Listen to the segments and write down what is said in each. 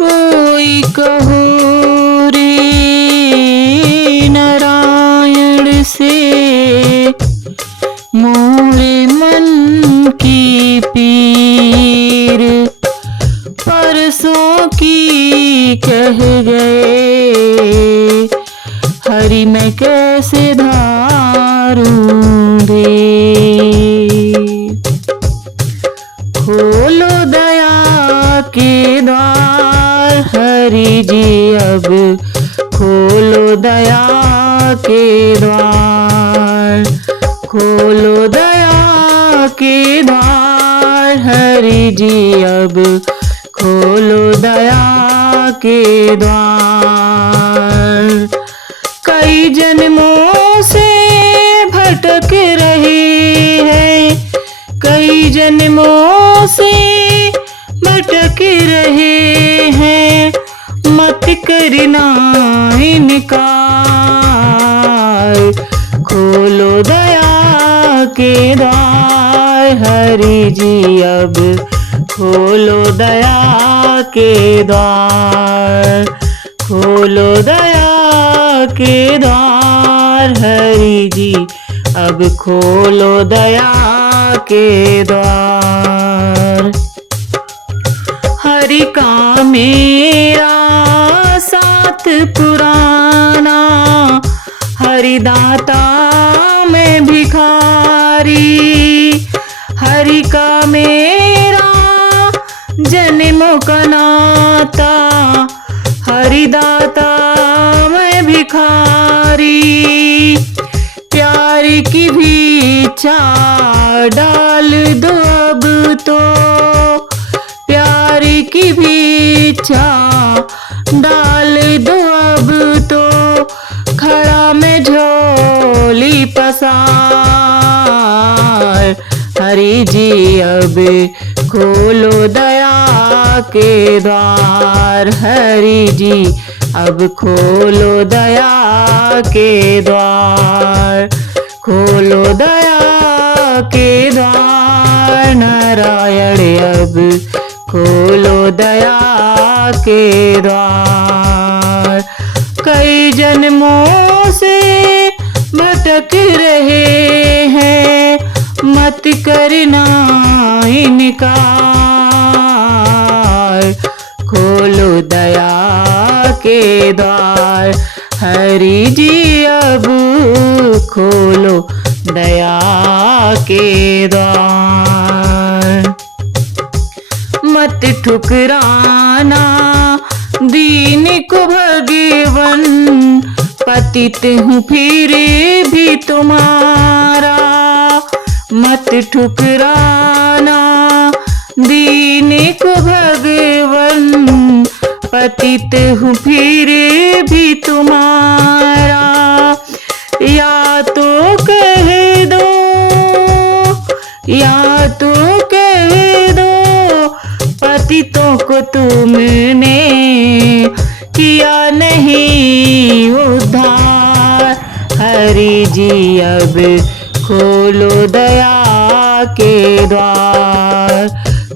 कोई कहो रे नारायण से मोरे मन की पीर, परसों की कह गए हरि मैं कैसे धारूं दे। खोलो दया के द्वार हरि जी अब खोलो दया के द्वार, खोलो दया के द्वार हरि जी अब खोलो दया के द्वार। कई जन्मों से भटक रहे हैं, कई जन्मों से भटक रहे हैं, मत करना इनकार। खोलो दया के द्वार हरि जी अब खोलो दया के द्वार, खोलो दया के द्वार हरि जी अब खोलो दया के द्वार। हरि का मेरा साथ पुराना, हरि दाता मैं भिखारी। हरि का मेरा जन्मों का नाता, हरि दाता मैं भिखारी। प्यार की भी इच्छा डाल दो अब तो, प्यार की भी इच्छा डाल दो अब तो, खड़ा मैं झोली पसार। हरि जी अब खोलो दया के द्वार हरि जी अब खोलो दया के द्वार, खोलो दया के द्वार नारायण अब खोलो दया के द्वार। कई जन्मों से भटक रहे हैं, मत करना इनकार। खोलो दया के द्वार हरि जी अब खोलो दया के द्वार। मत ठुकराना दीन को भगवन, पतित हूँ फिर भी तुम्हारा। मत ठुकराना दीन को भगवन, पतित हूँ फिर भी तुम्हारा। या तो कह दो, या तो कह दो पतितों को तुमने किया नहीं उद्धार। हरि जी अब खोलो दया के द्वार,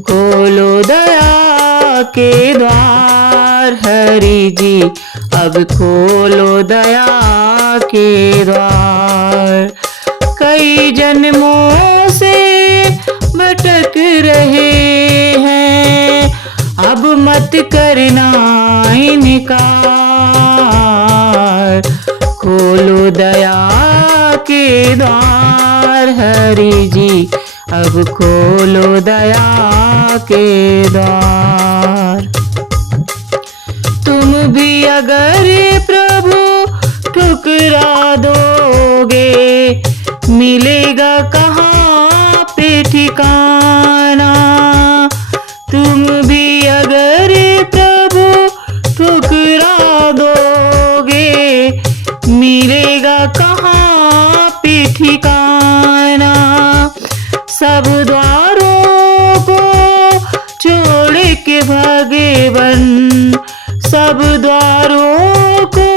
खोलो दया के द्वार हरि जी अब खोलो दया के द्वार। कई जन्मों से भटक रहे हैं, अब मत करना इनकार। खोलो दया के द्वार हरि जी अब खोलो दया के द्वार। तुम भी अगर प्रभु ठुकरा दोगे, मिलेगा कहाँ पे ठिकाना। तुम भी अगर प्रभु ठुकरा दोगे, मिलेगा कहाँ पे ठिकाना। सब द्वारों को छोड़ के भगवन, सब द्वारों को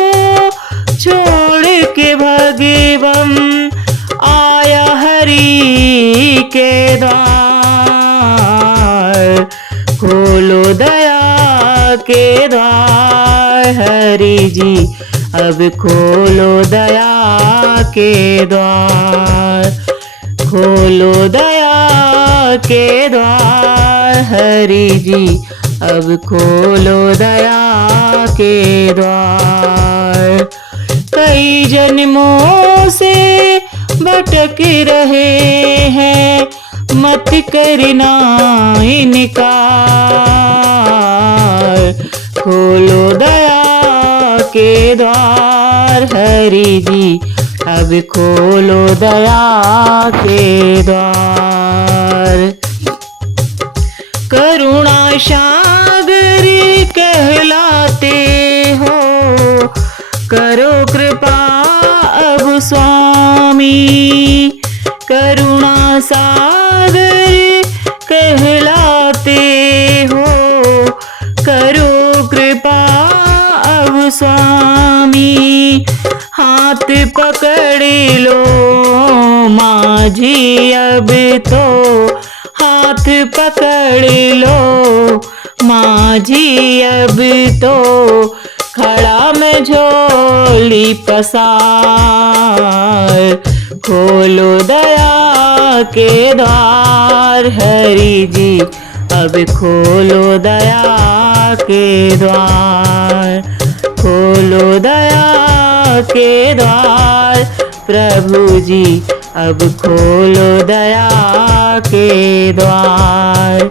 छोड़ के भगवन आया हरि के द्वार। खोलो दया के द्वार हरि जी अब खोलो दया के द्वार। खोलो दया के द्वार हरि जी अब खोलो दया के द्वार। कई जन्मों से भटक रहे हैं मत करना इनकार। खोलो दया के द्वार हरि जी अब खोलो दया के द्वार। करुणा सागर कहलाते हो करो कृपा अब स्वामी। करुणा सागर कहलाते हो करो कृपा अब स्वामी। हाथ पकड़ लो माझी अब तो हाथ पकड़ लो माझी अब तो खड़ा में झोली पसार। खोलो दया के द्वार हरि जी अब खोलो दया के द्वार। खोलो दया के द्वार प्रभु जी अब खोलो दया के द्वार।